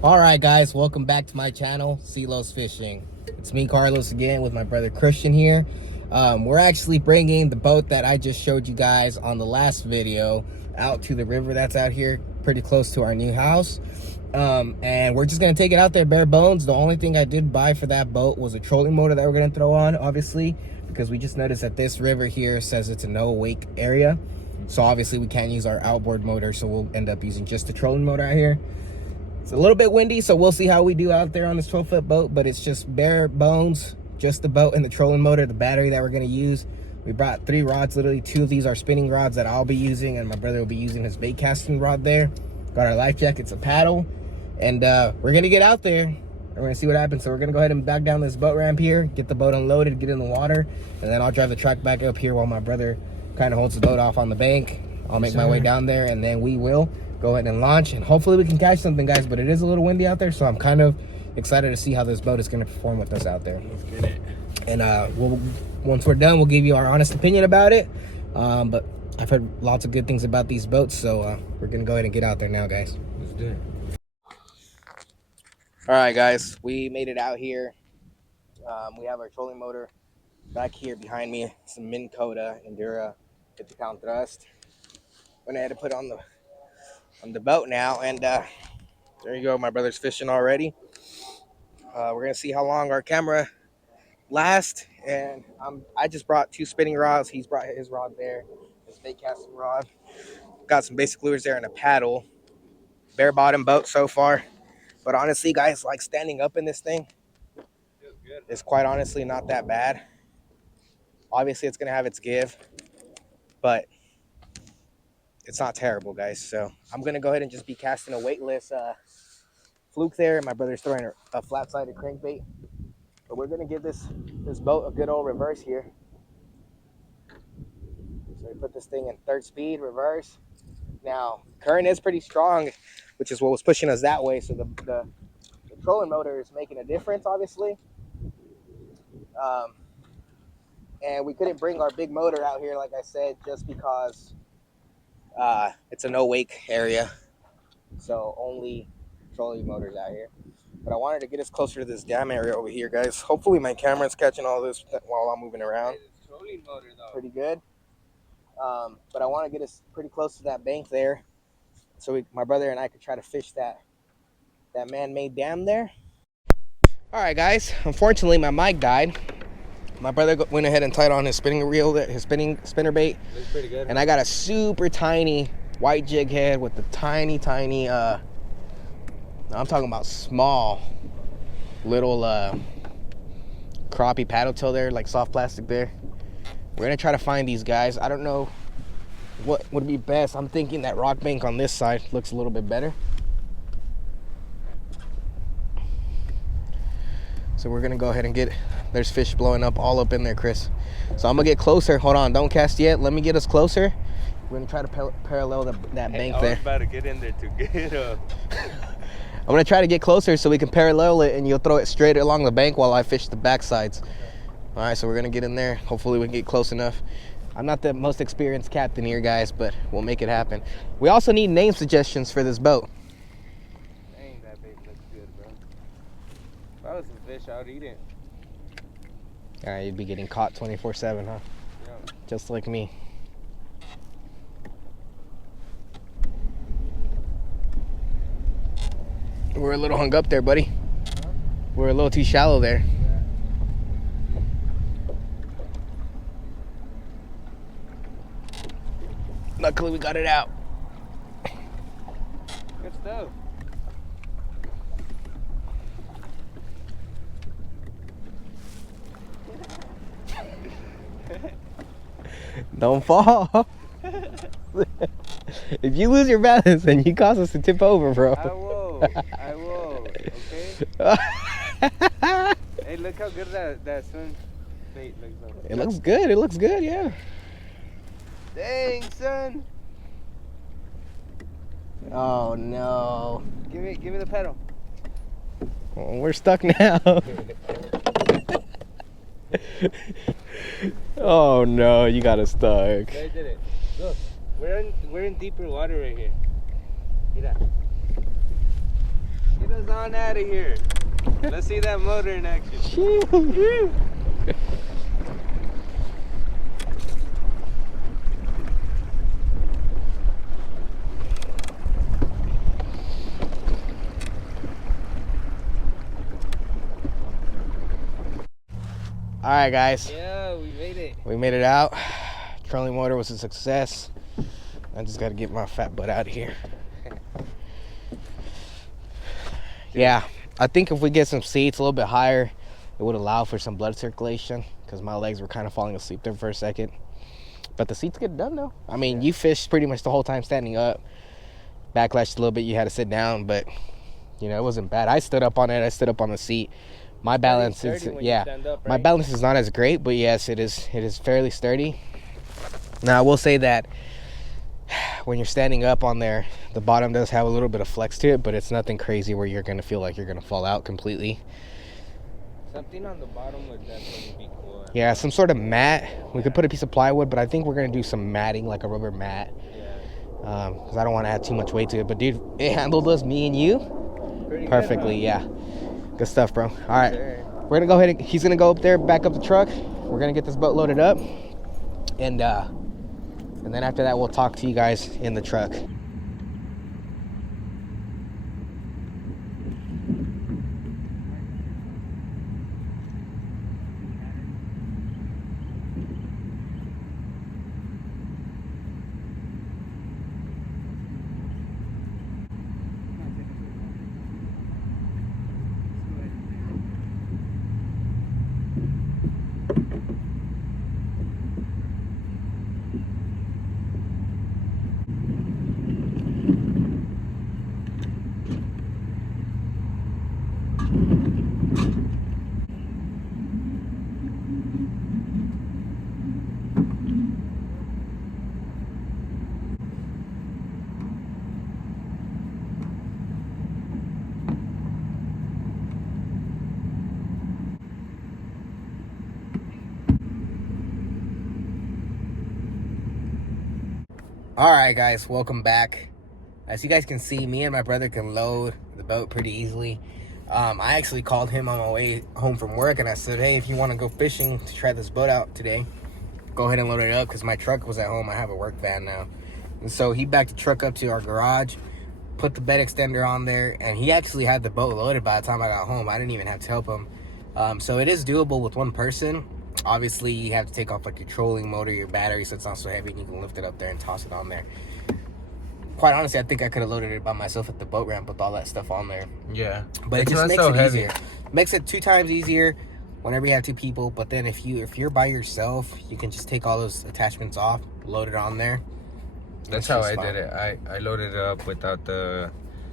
All right, guys, welcome back to my channel, Silos Fishing. It's me, Carlos, again with my brother Christian here. We're actually bringing the boat that I just showed you guys on the last video out to the river that's out here pretty close to our new house. And we're just gonna take it out there bare bones. The only thing I did buy for that boat was a trolling motor that we're gonna throw on, obviously, because we just noticed that this river here says it's a no wake area. So obviously we can't use our outboard motor, so we'll end up using just the trolling motor out here. It's a little bit windy, so we'll see how we do out there on this 12-foot boat, but it's just bare bones, just the boat and the trolling motor, the battery that we're gonna use. We brought 3 rods, literally 2 of these are spinning rods that I'll be using, and my brother will be using his bait casting rod there. Got our life jackets, a paddle, and we're gonna get out there. We're gonna see what happens. So we're gonna go ahead and back down this boat ramp here, get the boat unloaded, get in the water, and then I'll drive the truck back up here while my brother kind of holds the boat off on the bank. I'll make my way down there, and then we will go ahead and launch, and hopefully we can catch something, guys. But it is a little windy out there, so I'm kind of excited to see how this boat is going to perform with us out there. Let's get it. And once we're done, we'll give you our honest opinion about it. But I've heard lots of good things about these boats, so we're going to go ahead and get out there now, guys. Let's do it. All right, guys, we made it out here. We have our trolling motor back here behind me. It's a Minn Kota Endura 50-pound thrust. Went ahead and put on the boat now, and there you go. My brother's fishing already. We're gonna see how long our camera lasts, and I just brought 2 spinning rods. He's brought his rod there, his bait casting rod. Got some basic lures there and a paddle. Bare bottom boat so far, but honestly, guys, like standing up in this thing is quite honestly not that bad. Obviously, it's gonna have its give, but it's not terrible, guys. So I'm gonna go ahead and just be casting a weightless fluke there. My brother's throwing a flat-sided crankbait, but we're gonna give this boat a good old reverse here. So we put this thing in 3rd speed reverse. Now current is pretty strong, which is what was pushing us that way. So the trolling motor is making a difference, obviously. And we couldn't bring our big motor out here, like I said, just because it's a no wake area, so only trolling motors out here. But I wanted to get us closer to this dam area over here, guys. Hopefully my camera's catching all this while I'm moving around. Trolling motor, though. Pretty good. But I want to get us pretty close to that bank there, so my brother and I could try to fish that man-made dam there. All right, guys. Unfortunately, my mic died. My brother went ahead and tied on his spinning reel, his spinner bait. Looks pretty good. And I got a super tiny white jig head with the tiny, I'm talking about small, little crappie paddle tail there, like soft plastic there. We're gonna try to find these guys. I don't know what would be best. I'm thinking that rock bank on this side looks a little bit better. So we're gonna go ahead and there's fish blowing up all up in there, Chris. So I'm gonna get closer. Hold on, don't cast yet. Let me get us closer. We're gonna try to parallel that bank there. I was about to get in there to get up. I'm gonna try to get closer so we can parallel it, and you'll throw it straight along the bank while I fish the back sides. All right, so we're gonna get in there. Hopefully we can get close enough. I'm not the most experienced captain here, guys, but we'll make it happen. We also need name suggestions for this boat. Dang, that bait looks good, bro. If I was a fish, I would eat it. All right, you'd be getting caught 24/7, huh? Yeah. Just like me. We're a little hung up there, buddy. Huh? We're a little too shallow there. Yeah. Luckily, we got it out. Good stuff. Don't fall. If you lose your balance, then you cause us to tip over, bro. I will. Okay? Hey, look how good that swim bait looks like. It looks good. It looks good, yeah. Dang, son. Oh, no. Give me the pedal. Oh, we're stuck now. Oh no, you got us stuck. I did it. Look, we're in deeper water right here. Get up. Get us on out of here. Let's see that motor in action. All right, guys. Yeah, we made it. We made it out. Trolling motor was a success. I just got to get my fat butt out of here. Yeah, I think if we get some seats a little bit higher, it would allow for some blood circulation because my legs were kind of falling asleep there for a second. But the seats get done though. I mean, you fished pretty much the whole time standing up. Backlashed a little bit, you had to sit down, but you know, it wasn't bad. I stood up on it. I stood up on the seat. My balance is up, right? My balance is not as great, but yes, it is fairly sturdy. Now I will say that when you're standing up on there, the bottom does have a little bit of flex to it, but it's nothing crazy where you're gonna feel like you're gonna fall out completely. Something on the bottom would definitely be cool. Yeah, some sort of mat. We could put a piece of plywood, but I think we're gonna do some matting, like a rubber mat. Yeah. Because I don't want to add too much weight to it. But dude, it handled us, me and you, Pretty perfectly. Good, yeah, good stuff, bro. All right, sure. we're gonna go ahead and he's gonna go up there, back up the truck. We're gonna get this boat loaded up, and then after that, we'll talk to you guys in the truck. All right, guys, welcome back. As you guys can see, me and my brother can load the boat pretty easily. I actually called him on my way home from work, and I said, hey, if you want to go fishing to try this boat out today, go ahead and load it up, because my truck was at home. I have a work van now. And so he backed the truck up to our garage, put the bed extender on there, and he actually had the boat loaded by the time I got home. I didn't even have to help him. So it is doable with one person. Obviously, you have to take off like your trolling motor, your battery, so it's not so heavy, and you can lift it up there and toss it on there. Quite honestly, I think I could have loaded it by myself at the boat ramp with all that stuff on there. Yeah, but it just makes it easier. Makes it 2 times easier whenever you have 2 people. But then if you're by yourself, you can just take all those attachments off, load it on there. That's how I did it. I loaded it up without the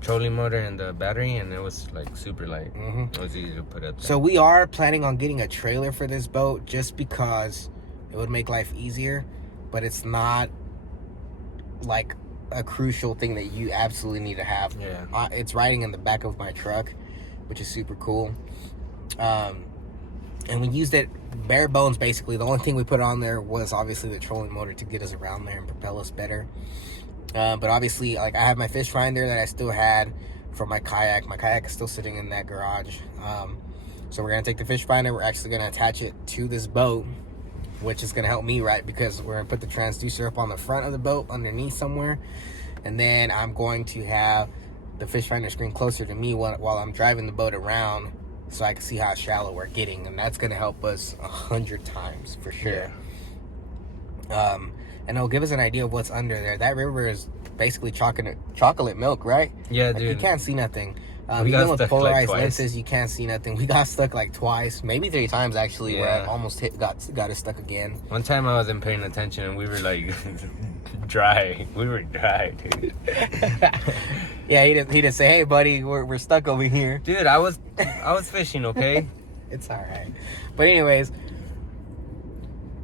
trolling motor and the battery, and it was like super light. It was easy to put up there. So we are planning on getting a trailer for this boat just because it would make life easier, but it's not like a crucial thing that you absolutely need to have. Yeah. It's riding in the back of my truck, which is super cool. And we used it bare bones, basically. The only thing we put on there was obviously the trolling motor to get us around there and propel us better. But obviously, like, I have my fish finder that I still had for my kayak. My kayak is still sitting in that garage. So we're going to take the fish finder. We're actually going to attach it to this boat, which is going to help me, right? Because we're going to put the transducer up on the front of the boat underneath somewhere. And then I'm going to have the fish finder screen closer to me while I'm driving the boat around, so I can see how shallow we're getting. And that's going to help us 100 times for sure. Yeah. And it'll give us an idea of what's under there. That river is basically chocolate milk, right? Yeah, like, dude. You can't see nothing. We even got with polarized like lenses, you can't see nothing. We got stuck like twice, maybe 3 times actually, where I almost got it stuck again. One time I wasn't paying attention and we were like dry. We were dry, dude. Yeah, he didn't say, hey buddy, we're stuck over here. Dude, I was fishing, okay? It's alright. But anyways,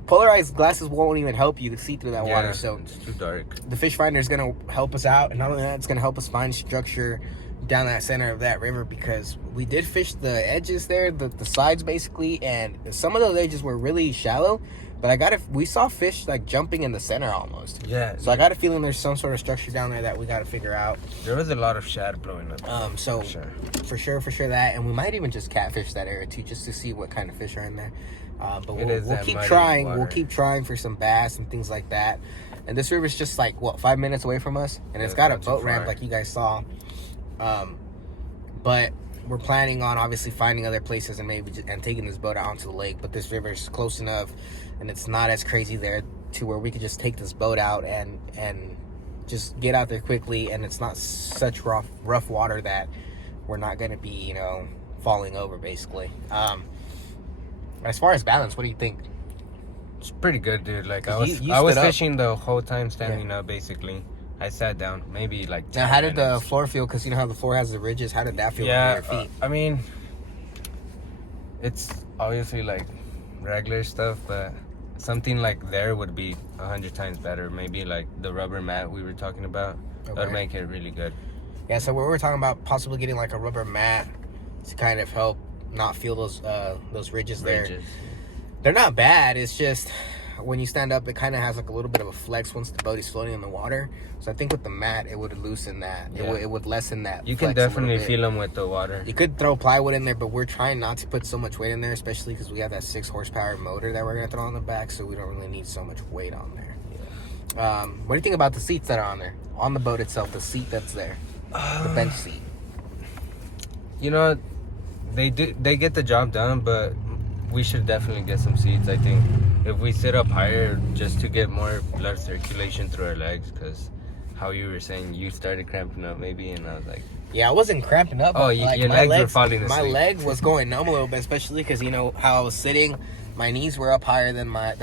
polarized glasses won't even help you to see through that water, so it's too dark. The fish finder is going to help us out, and not only that, it's going to help us find structure down that center of that river, because we did fish the edges there, the sides basically, and some of those edges were really shallow, But we saw fish like jumping in the center almost. Yeah. So I got a feeling there's some sort of structure down there that we got to figure out. There was a lot of shad blowing up. So for sure that, and we might even just catfish that area too, just to see what kind of fish are in there. But we'll keep trying. Water. We'll keep trying for some bass and things like that. And this river's just like 5 minutes away from us, and it's got a boat ramp like you guys saw. But we're planning on obviously finding other places and and taking this boat out onto the lake. But this river is close enough, and it's not as crazy there to where we could just take this boat out and just get out there quickly. And it's not such rough water that we're not going to be, falling over basically. As far as balance, what do you think? It's pretty good, dude. Like I was fishing the whole time standing up basically. I sat down, maybe like 10 Now, how did minutes. the floor feel? Because you know how the floor has the ridges. How did that feel under your feet? I mean, it's obviously like regular stuff, but something like there would be 100 times better. Maybe like the rubber mat we were talking about. Okay. That would make it really good. Yeah, so we were talking about possibly getting like a rubber mat to kind of help not feel those ridges there. They're not bad. It's just when you stand up, it kind of has like a little bit of a flex once the boat is floating in the water. So I think with the mat, it would loosen that. Yeah. It would lessen that. You can definitely feel them with the water. You could throw plywood in there, but we're trying not to put so much weight in there, especially because we have that 6 horsepower motor that we're gonna throw on the back, so we don't really need so much weight on there. Yeah. What do you think about the seats that are on there, on the boat itself? The seat that's there, the bench seat. They get the job done, but we should definitely get some seats. I think if we sit up higher, just to get more blood circulation through our legs, because how you were saying you started cramping up maybe, and I was like, yeah, I wasn't cramping up. Oh, like your legs were falling asleep. My leg was going numb a little bit, especially because you know how I was sitting, my knees were up higher than my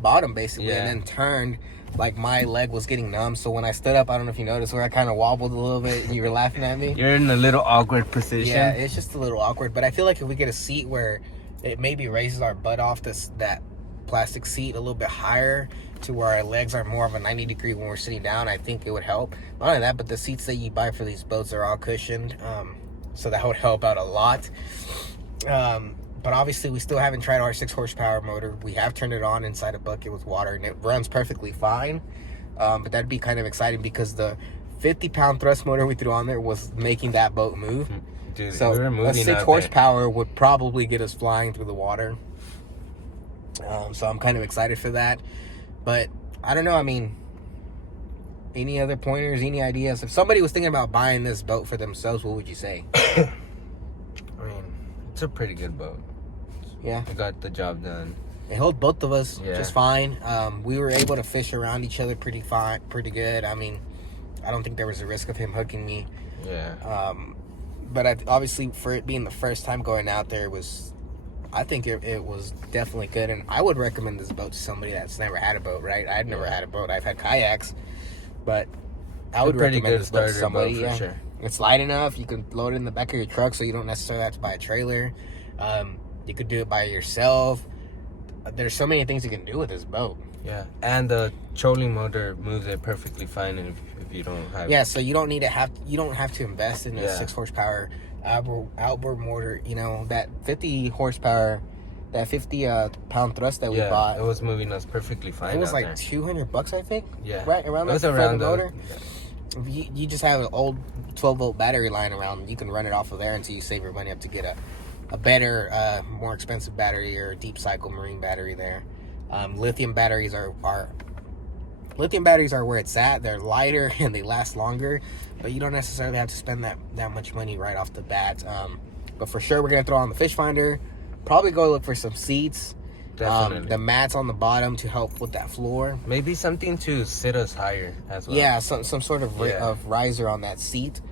bottom basically, and then turned. Like my leg was getting numb, so when I stood up, I don't know if you noticed where I kind of wobbled a little bit, and you were laughing at me. You're in a little awkward position. Yeah, it's just a little awkward, but I feel like if we get a seat where it maybe raises our butt off that plastic seat a little bit higher to where our legs are more of a 90 degree when we're sitting down, I think it would help. Not only that, but the seats that you buy for these boats are all cushioned, so that would help out a lot. But obviously, we still haven't tried our 6 horsepower motor. We have turned it on inside a bucket with water, and it runs perfectly fine. But that'd be kind of exciting because the 50-pound thrust motor we threw on there was making that boat move. Dude, so a 6 horsepower would probably get us flying through the water. So I'm kind of excited for that. But I don't know. I mean, any other pointers, any ideas? If somebody was thinking about buying this boat for themselves, what would you say? I mean, it's a pretty good boat. Yeah. It got the job done. It held both of us just fine. We were able to fish around each other pretty good. I mean, I don't think there was a risk of him hooking me. Yeah. But obviously, for it being the first time going out there, I think it was definitely good. And I would recommend this boat to somebody that's never had a boat, right? I'd never had a boat. I've had kayaks. But I would recommend this boat to somebody. Yeah. Sure. It's light enough. You can load it in the back of your truck so you don't necessarily have to buy a trailer. You could do it by yourself. There's so many things you can do with this boat. Yeah, and the trolling motor moves it perfectly fine if you don't have. Yeah, so you don't have to invest in a 6 horsepower outboard motor. You know, that 50 horsepower, that 50 pound thrust that we bought. It was moving us perfectly fine. It was like $200, I think. Yeah, right around. It was around the motor. You just have an old 12-volt battery lying around. You can run it off of there until you save your money up to get a better, more expensive battery or a deep cycle marine battery there. Lithium batteries are where it's at. They're lighter and they last longer, but you don't necessarily have to spend that much money right off the bat. But for sure, we're gonna throw on the fish finder. Probably go look for some seats. Definitely. The mats on the bottom to help with that floor. Maybe something to sit us higher as well. Yeah, some sort of riser on that seat.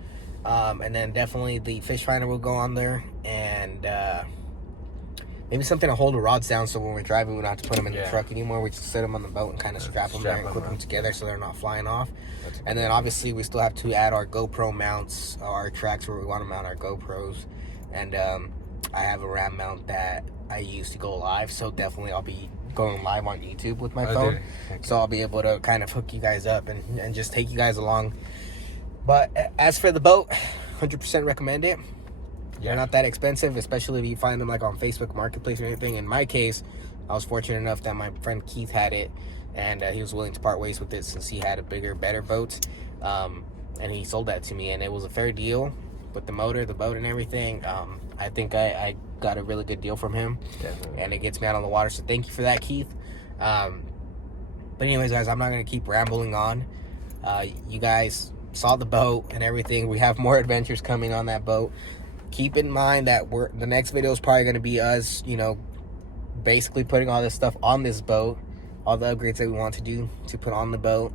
And then definitely the fish finder will go on there, and maybe something to hold the rods down so when we're driving we don't have to put them in the truck anymore. We just set them on the boat and kind of strap them there and clip them together so they're not flying off. And then obviously we still have to add our GoPro mounts, our tracks where we want to mount our GoPros. And I have a RAM mount that I use to go live, so definitely I'll be going live on YouTube with my phone. Okay. So I'll be able to kind of hook you guys up and just take you guys along. But as for the boat, 100% recommend it. They're not that expensive, especially if you find them like on Facebook Marketplace or anything. In my case, I was fortunate enough that my friend Keith had it, and he was willing to part ways with it since he had a bigger, better boat. And he sold that to me, and it was a fair deal with the motor, the boat, and everything. I think I got a really good deal from him. Definitely. And it gets me out on the water, so thank you for that, Keith. But anyways, guys, I'm not going to keep rambling on. You guys saw the boat and everything. We have more adventures coming on that boat. Keep in mind that the next video is probably going to be us, you know, basically putting all this stuff on this boat, all the upgrades that we want to do to put on the boat.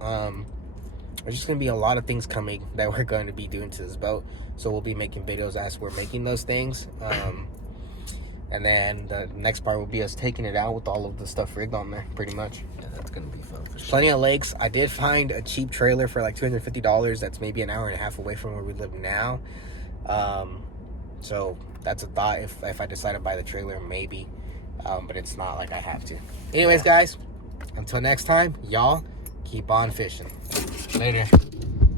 There's just going to be a lot of things coming that we're going to be doing to this boat, so we'll be making videos as we're making those things. And then the next part will be us taking it out with all of the stuff rigged on there, pretty much. Yeah, that's gonna be fun for sure. Plenty of lakes. I did find a cheap trailer for like $250 that's maybe an hour and a half away from where we live now. So that's a thought if I decide to buy the trailer, maybe. But it's not like I have to. Anyways, guys, until next time, y'all keep on fishing. Later.